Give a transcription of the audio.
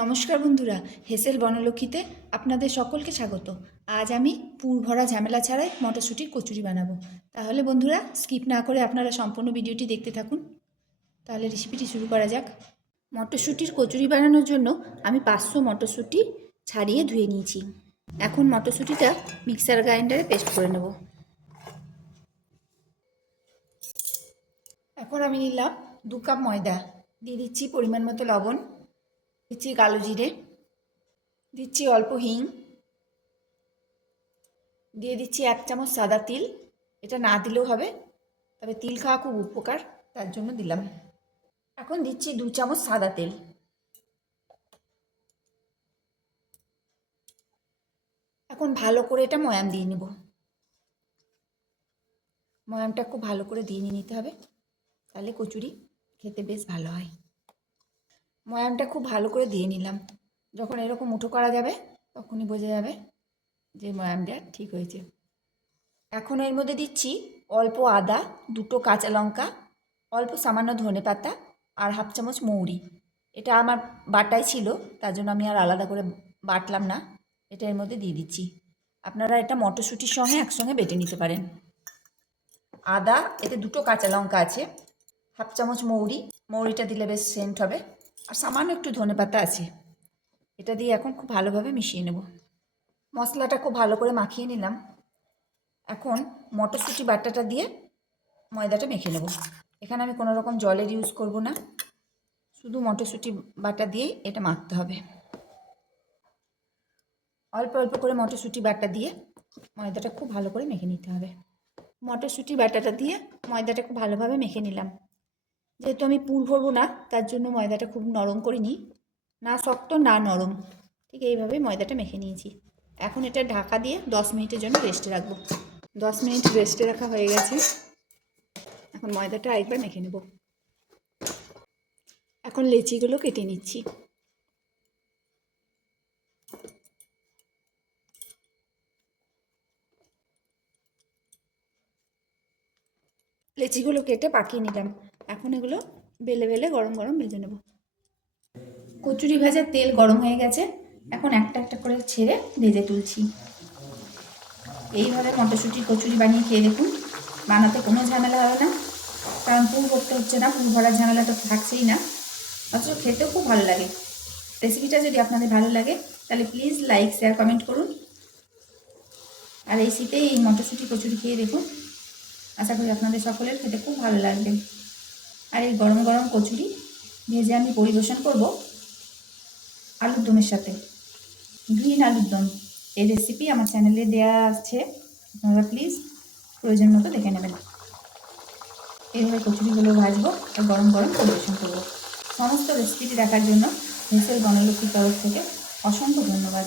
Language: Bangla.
নমস্কার বন্ধুরা, হেসেল বনলক্ষ্মীতে আপনাদের সকলকে স্বাগত। আজ আমি পুর ভরা ঝামেলা ছাড়াই মটরশুঁটির কচুরি বানাবো। তাহলে বন্ধুরা স্কিপ না করে আপনারা সম্পূর্ণ ভিডিওটি দেখতে থাকুন। তাহলে রেসিপিটি শুরু করা যাক। মটরশুঁটির কচুরি বানানোর জন্য আমি 500 মটরশুঁটি ছাড়িয়ে ধুয়ে নিয়েছি। এখন মটরশুঁটিটা মিক্সার গ্রাইন্ডারে পেস্ট করে নেব। এখন আমি নিলাম 2 কাপ ময়দা, দিয়ে দিচ্ছি পরিমাণ মতো লবণ, দিচ্ছি কালো জিরে, দিচ্ছি অল্প হিং, দিয়ে দিচ্ছি 1 চামচ সাদা তিল। এটা না দিলেও হবে, তবে তিল খাওয়া খুব উপকার, তার জন্য দিলাম। এখন দিচ্ছি 2 চামচ সাদা তেল। এখন ভালো করে এটা ময়াম দিয়ে নেব। ময়ামটা খুব ভালো করে দিয়ে নিতে হবে, তাহলে কচুরি খেতে বেশ ভালো হয়। ময়ামটা খুব ভালো করে দিয়ে নিলাম। যখন এরকম মুঠো করা যাবে তখনই বোঝা যাবে যে ময়ামটা ঠিক হয়েছে। এখন এর মধ্যে দিচ্ছি অল্প আদা, 2টো কাঁচা লঙ্কা, অল্প সামান্য ধনেপাতা আর 1/2 চামচ মৌরি। এটা আমার বাটাই ছিল, তার জন্য আমি আর আলাদা করে বাটলাম না, এটা এর মধ্যে দিয়ে দিচ্ছি। আপনারা এটা মটরশুঁটির সঙ্গে একসঙ্গে বেটে নিতে পারেন। আদা, এতে 2টো কাঁচা লঙ্কা আছে, 1/2 চামচ মৌরি, মৌরিটা দিলে বেশ সেন্ট হবে, আর সামান্য একটু ধনেপাতা আছে। এটা দিয়ে এখন খুব ভালোভাবে মিশিয়ে নেব। মশলাটা খুব ভালো করে মাখিয়ে নিলাম। এখন মটরশুঁটি বাটাটা দিয়ে ময়দাটা মেখে নেব। এখানে আমি কোনো রকম জলের ইউজ করব না, শুধু মটরশুঁটি বাটা দিয়েই এটা মাখতে হবে। অল্প অল্প করে মটরশুঁটি বাটা দিয়ে ময়দাটা খুব ভালো করে মেখে নিতে হবে। মটরশুঁটি বাটাটা দিয়ে ময়দাটা খুব ভালোভাবে মেখে নিলাম। যেহেতু আমি পুর ভরবো না, তার জন্য ময়দাটা খুব নরম করিনি, না শক্ত না নরম, ঠিক এইভাবে ময়দাটা মেখে নিয়েছি। এখন এটা ঢাকা দিয়ে 10 মিনিটের জন্য রেস্টে রাখবো। 10 মিনিট রেস্টে রাখা হয়ে গেছে। এখন ময়দাটা আরেকবার মেখে নেব। এখন লেচিগুলো কেটে নিচ্ছি। লেচিগুলো কেটে পাকিয়ে নিলাম। এখন এগুলো বেলে বেলে গরম গরম ভেজে নেব। কচুরি ভাজার তেল গরম হয়ে গেছে, এখন একটা একটা করে ছেড়ে ভেজে তুলছি। এইভাবে মটরশুঁটির কচুরি বানিয়ে খেয়ে দেখুন, বানাতে কোনো ঝামেলা হবে না, কারণ পুর করতে হচ্ছে না, পুর ভরার ঝামেলাটা থাকছেই না, অথচ খেতেও খুব ভালো লাগে। রেসিপিটা যদি আপনাদের ভালো লাগে তাহলে প্লিজ লাইক, শেয়ার, কমেন্ট করুন। আর এই শীতেই এই মটরশুঁটি কচুরি খেয়ে দেখুন, আশা করি আপনাদের সকলের খেতে খুব ভালো লাগবে। আর এই গরম গরম কচুরি ভেজে আমি পরিবেশন করব আলুর দমের সাথে, গ্রিন আলুর দম। এই রেসিপি আমার চ্যানেলে দেওয়া আছে, আপনারা প্লিজ প্রয়োজন মতো দেখে নেবেন। এইভাবে কচুরিগুলো ভাজবো আর গরম গরম পরিবেশন করবো। সমস্ত রেসিপিটি দেখার জন্য হেসেল বনলক্ষ্মীর তরফ থেকে অসংখ্য ধন্যবাদ।